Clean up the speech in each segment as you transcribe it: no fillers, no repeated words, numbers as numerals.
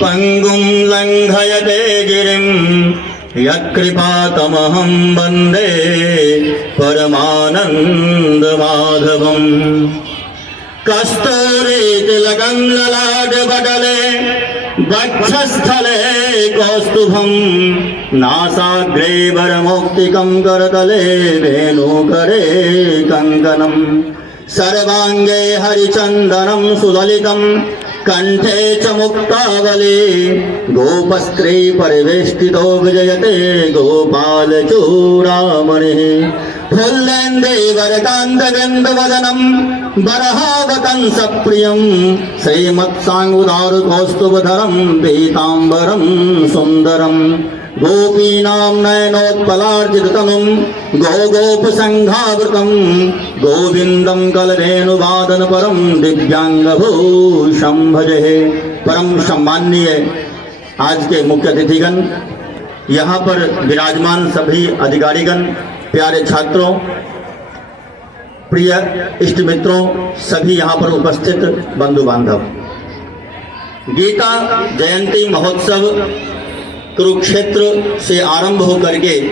पंगुं लंघयते गिरिं यत्कृपातमहं वन्दे परमानन्दमाधवम् कस्तूरीतिलकं ललाटपटले वक्षस्थले कौस्तुभं नासाग्रे वरमौक्तिकं करतले वेणुकरे कङ्कणं सर्वाङ्गे हरिचन्दनं सुललितं कंठे च मुक्तावली गोपस्त्री परिवेष्टितो विजयते गोपाल चूड़ामणिः फुल्लेन्दीवरकान्तबिन्दुवदनं बरहावतंस प्रियं श्रीमत्साङ्गुदारुकौस्तुभधरं पीताम्बरं सुन्दरं गोपीनां नयनोत्पलार्जिततनुं गोगोपसङ्घावृतं गोविन्दं कलधेनुवादनपरं दिव्यांगभूषं भजे। परम सम्माननीय आज के मुख्य अतिथिगण, यहाँ पर विराजमान सभी अधिकारीगण, प्यारे छात्रों, प्रिय इष्ट मित्रों, सभी यहाँ पर उपस्थित बंधु बांधव, गीता जयंती महोत्सव कुरुक्षेत्र से आरंभ होकर के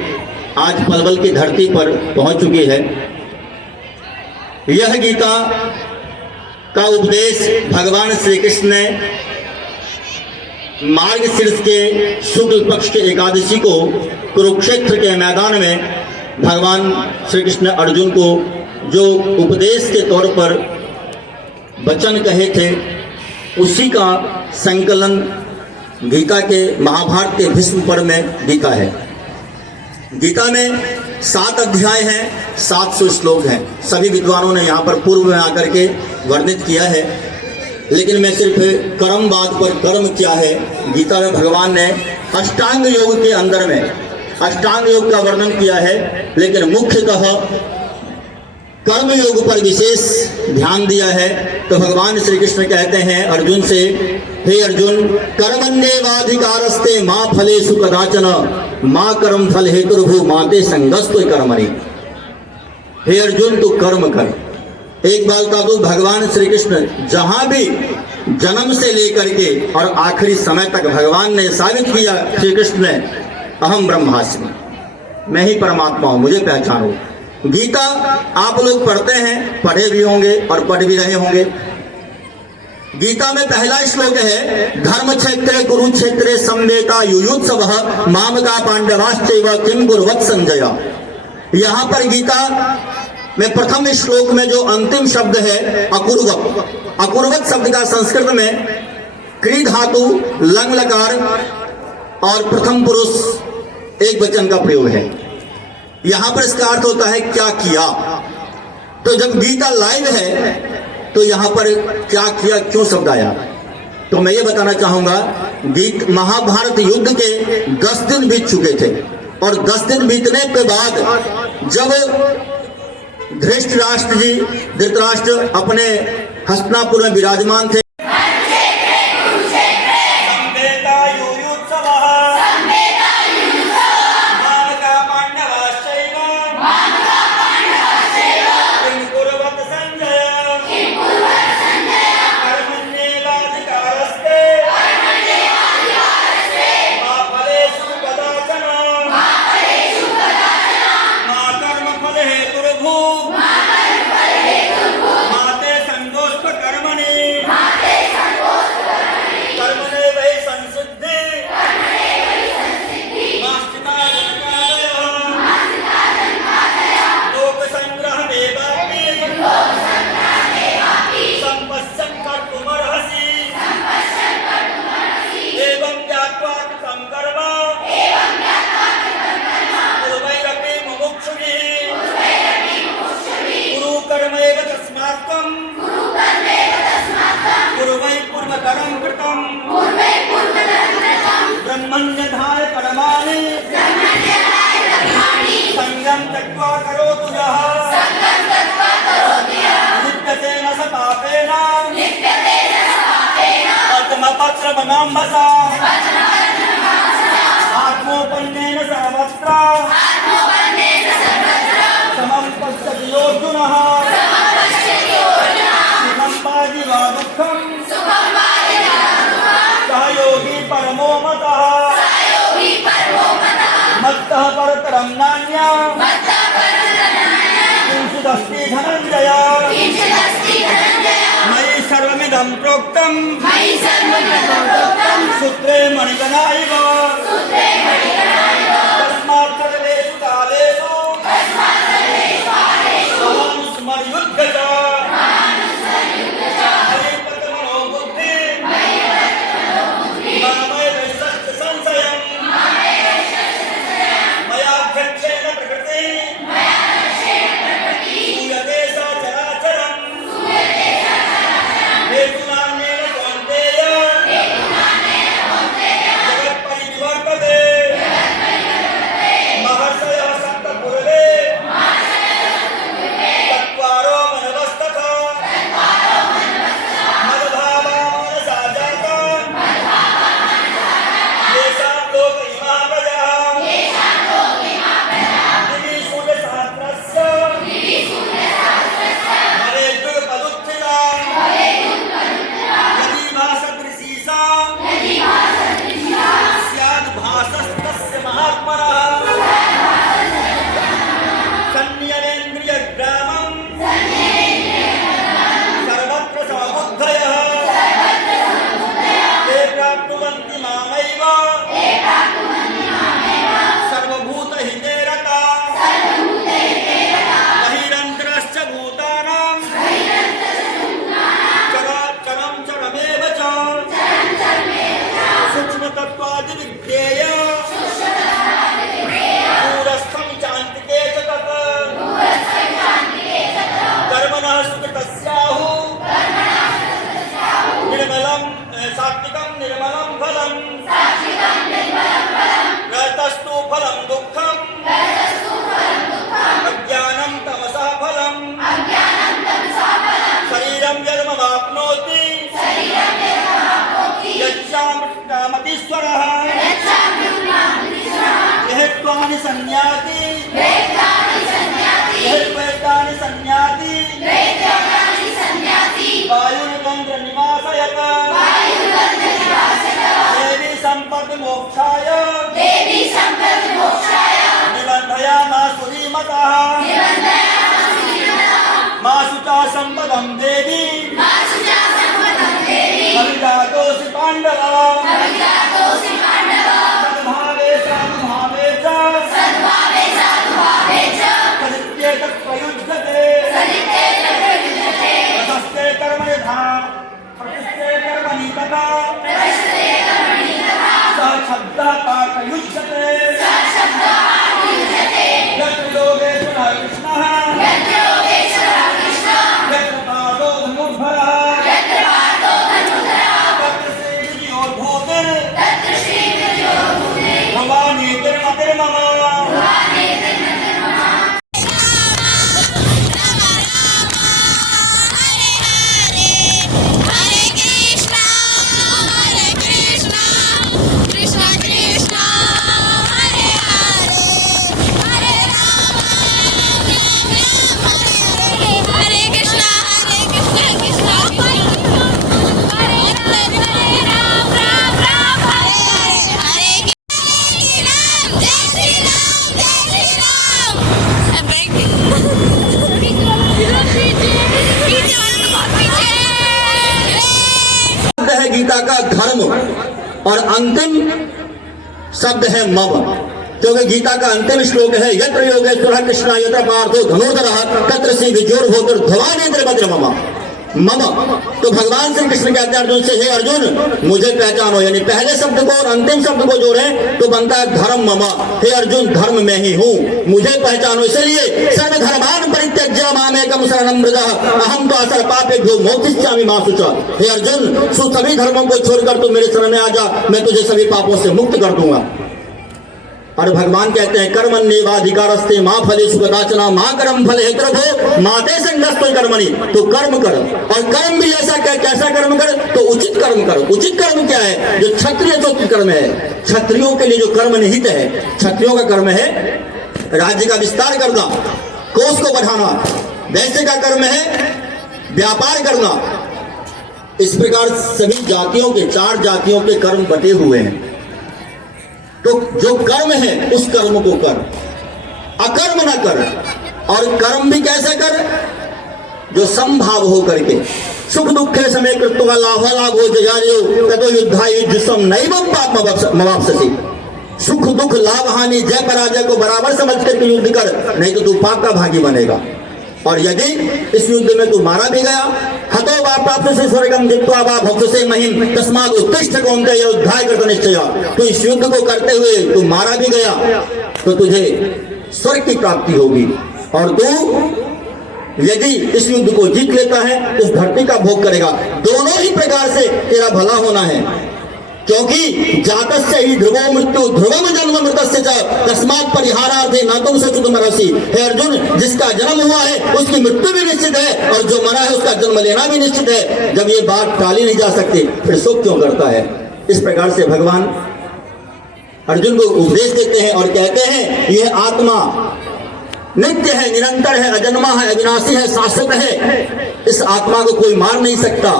आज पलवल की धरती पर पहुंच चुकी है। यह गीता का उपदेश भगवान श्री कृष्ण ने मार्गशीर्ष के शुक्ल पक्ष के एकादशी को कुरुक्षेत्र के मैदान में भगवान श्री कृष्ण अर्जुन को जो उपदेश के तौर पर वचन कहे थे, उसी का संकलन गीता के महाभारत के भीष्म पर्व में गीता है। गीता में 7 अध्याय हैं, 700 श्लोक हैं। सभी विद्वानों ने यहाँ पर पूर्व में आकर के वर्णित किया है, लेकिन मैं सिर्फ कर्मवाद पर कर्म क्या है, गीता में भगवान ने अष्टांग योग के अंदर में अष्टांग योग का वर्णन किया है, लेकिन मुख्यतः कर्म योग पर विशेष ध्यान दिया है। तो भगवान श्री कृष्ण कहते हैं अर्जुन से, हे अर्जुन, कर्मण्येवाधिकारस्ते मा फलेषु कदाचन मा कर्म फल हेतुर्भु माते संगस्तु कर्मणि। हे अर्जुन, तू कर्म कर। एक बात का तो भगवान श्री कृष्ण जहां भी जन्म से लेकर के और आखिरी समय तक भगवान ने साबित किया, श्री कृष्ण ने, अहम ब्रह्मास्मि, मैं ही परमात्मा हूं, मुझे पहचानो। गीता आप लोग पढ़ते हैं, पढ़े भी होंगे और पढ़ भी रहे होंगे। गीता में पहला श्लोक है, धर्म क्षेत्रे कुरुक्षेत्रे संवेता युयुत्सवः मामका पांडवाश्चैव किं कुर्वत् संजय। यहाँ पर गीता में प्रथम श्लोक में जो अंतिम शब्द है अकुर्वत, अकुर्वत शब्द का संस्कृत में क्री धातु, लंग लकार और प्रथम पुरुष एक वचन का प्रयोग है। यहां पर इसका अर्थ होता है क्या किया। तो जब गीता लाइव है तो यहां पर क्या किया क्यों शब्द आया, तो मैं ये बताना चाहूंगा, महाभारत युद्ध के 10 दिन बीत चुके थे और 10 दिन बीतने के बाद जब धृतराष्ट्र अपने हस्तिनापुर में विराजमान थे, ब्रह्मण्यधाय कर्माणि संगम त्यक्त्वा करोतु यः नित्यतेन स पापेन पद्मपत्रमनाम्भसा आत्मोपन्नेन सर्वत्र समं पश्यति योऽर्जुनः सुखं पाहि वा दुःखं सः योगी परमो मतः मत्तः परतरं नान्यः किंचिदस्ति धनञ्जय मयि सर्वमिदं प्रोक्तं सूत्रे मणिगणा इव तस्मात् सर्वेषु कालेषु महानुस्मर्युद्धत सात्विकं निर्मलं फलं रजतस्तु फलं दुःखं अज्ञानं तमसः फलं शरीरं यदमवाप्नोति यच्चामृतमतीश्वरः यहेत्वानि संयाति यहेत्वैतानि संयाति वायुर्गन्धनिवासयत देवी सम्पत्ति मोक्षाय निबन्धयामासुरी मतः मासु च सम्पदं देवी कविदातोऽसि पाण्डव सद्भावे साधुभावे च तदित्येतत् प्रयुज्यते प्रशस्ते कर्मणि यथा प्रतिष्ठे कर्मणि तथा सः शब्दः पाठयुज्यते यत्र योगेषु न कृष्णः यत्र पादो धनुर्धरः तत्र श्रीविजयोर्भूतिर् भवानीतिर्मतिर्मम गीता का धर्म और अंतिम शब्द है मम, क्योंकि गीता का अंतिम श्लोक है यत्र योगेश्वरः कृष्णः यत्र पार्थो धनुर्धरः तत्र श्री विजयोर्भोक्तुर् ध्रुवानेत्र भद्र मम। मम तो भगवान श्री कृष्ण कहते हैं अर्जुन से, हे अर्जुन मुझे पहचानो, यानी पहले शब्द को और अंतिम शब्द को जोड़े तो बनता है धर्म मम। हे अर्जुन धर्म में ही हूँ, मुझे पहचानो। इसलिए सर्व धर्मान परित्यज्य मामेकं शरणं व्रज अहं तो असर पापेभ्यो मोक्षयिष्यामि मा शुचा। हे अर्जुन सभी धर्मों को छोड़कर तू मेरे शरण में आ जा, मैं तुझे सभी पापों से मुक्त कर दूंगा। और भगवान कहते हैं कर्मण्येवाधिकारस्ते मा फलेषु कदाचन मा कर्म फले हेतुर्भो मा ते संगस्त्वं कर्मणि। तो कर्म कर, और कर्म भी ऐसा कैसा कर्म कर, तो उचित कर्म कर। उचित कर्म क्या है? जो क्षत्रिय जो कर्म है, क्षत्रियों के लिए जो कर्म निहित है, क्षत्रियों का कर्म है राज्य का विस्तार करना, कोष को बढ़ाना। वैश्य का कर्म है व्यापार करना। इस प्रकार सभी जातियों के, 4 जातियों के कर्म बटे हुए हैं। तो जो कर्म है उस कर्म को कर, अकर्म न कर। और कर्म भी कैसे कर? जो समभाव हो करके, सुख दुख समय कृत्वा लाभो जयार्यो ततो युद्धा युज्यसम नैवं पापमवाप्स्यसि। सुख दुख लाभ हानि जय पराजय को बराबर समझ करके युद्ध कर, नहीं तो तू पाप का भागी बनेगा। और यदि इस युद्ध में तू मारा भी गया, हतो वा प्राप्त से स्वर्गम जित्वा वा भक्त से महिम तस्मात् उत्तिष्ठ कौन्तेय युद्धाय कृत निश्चय। तो इस युद्ध को करते हुए तू मारा भी गया तो तुझे स्वर्ग की प्राप्ति होगी। और तू यदि इस युद्ध को जीत लेता है तो इस धरती का भोग करेगा। दोनों ही प्रकार से तेरा भला होना है, क्योंकि जातस्य ही ध्रुवो मृत्यु ध्रुवम जन्म मृतस्य च तस्मात् परिहारार्थे न तुम सचुतमर्हसि। हे अर्जुन जिसका जन्म हुआ है उसकी मृत्यु भी निश्चित है, और जो मरा है उसका जन्म लेना भी निश्चित है। जब ये बात टाली नहीं जा सकती फिर शोक क्यों करता है? इस प्रकार से भगवान अर्जुन को उपदेश देते हैं और कहते हैं यह आत्मा नित्य है, निरंतर है, अजन्मा है, अविनाशी है, शाश्वत है। इस आत्मा को कोई मार नहीं सकता।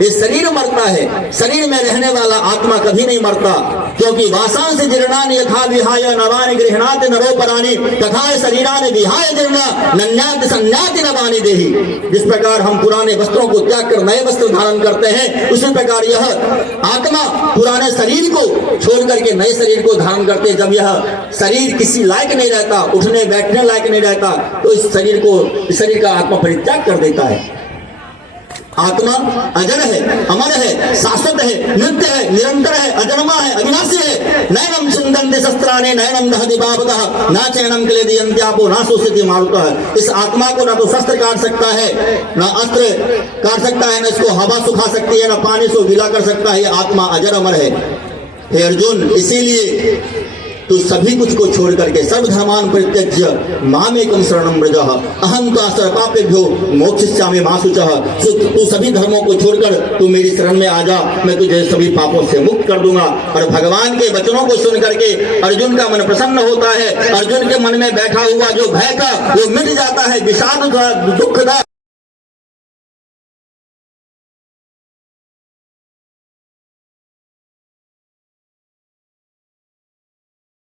ये शरीर मरता है, शरीर में रहने वाला आत्मा कभी नहीं मरता, क्योंकि वासांस जीर्णानि यथा विहाय नवानि गृह्णाति नरोपराणि तथा शरीरानि विहाय जीर्णा नन्याति संन्याति नवानि देहि। जिस प्रकार हम पुराने वस्त्रों को त्याग कर नए वस्त्र धारण करते हैं, उसी प्रकार यह आत्मा पुराने शरीर को छोड़ करके नए शरीर को धारण करते हैं। जब यह शरीर किसी लायक नहीं रहता, उठने बैठने लायक नहीं रहता, तो इस शरीर का आत्मा परित्याग कर देता है। आत्मा अजर है, अमर है, शाश्वत है, नित्य है, निरंतर है, अजन्मा है, अविनाशी है। नैनम छिन्दन्ति शस्त्राणि नैनम दहति पावकः न चैनम क्लेदयन्ति यन्त्यापो न शोषयति मारुतः। इस आत्मा को ना तो शस्त्र काट सकता है, ना अस्त्र काट सकता है, ना इसको हवा सुखा सकती है, ना पानी से गीला कर सकता है। यह आत्मा अजर अमर है। हे अर्जुन इसीलिए तू सभी कुछ को छोड़ करके सर्वधर्मान परित्यज्य मामेकं शरणं व्रज अहं तो असर पापेभ्यो मोक्षयिष्यामि मा शुचः। तू सभी धर्मों को छोड़कर तू मेरी शरण में आ जा, मैं तुझे सभी पापों से मुक्त कर दूंगा। और भगवान के वचनों को सुन करके अर्जुन का मन प्रसन्न होता है। अर्जुन के मन में बैठा हुआ जो भय था वो मिट जाता है, विषाद दुख था